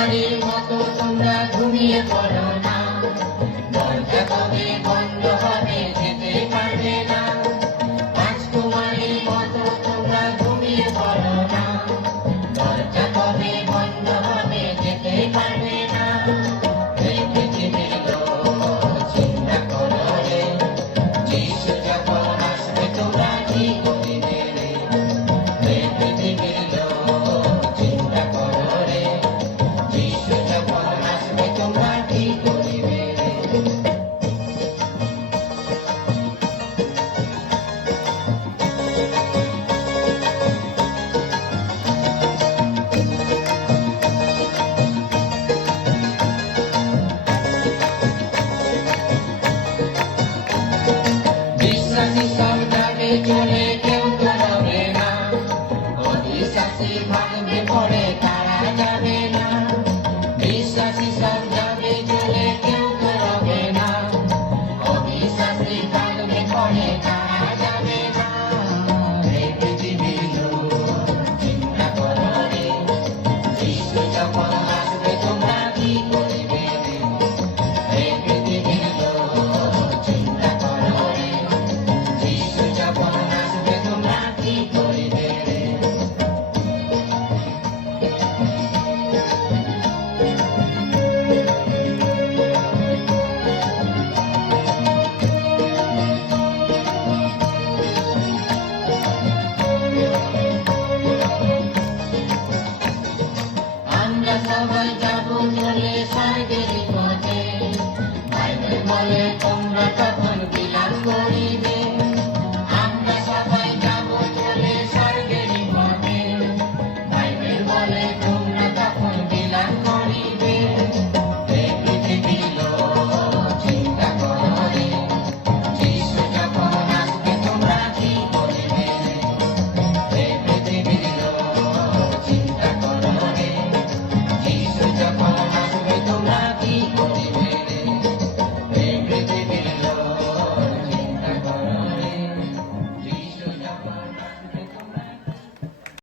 ঝড়ের মতো তোমরা ঘুমিয়ে পড়ো। বিশ্বাসী সব যাবে চলে সবাই যাব চলে স্বর্গের পথে। বাইবেল বলে, তোমরা তখন বিলাপ করিবে। আমরা সবাই যাব চলে স্বর্গের পথে। বাইবেল বলে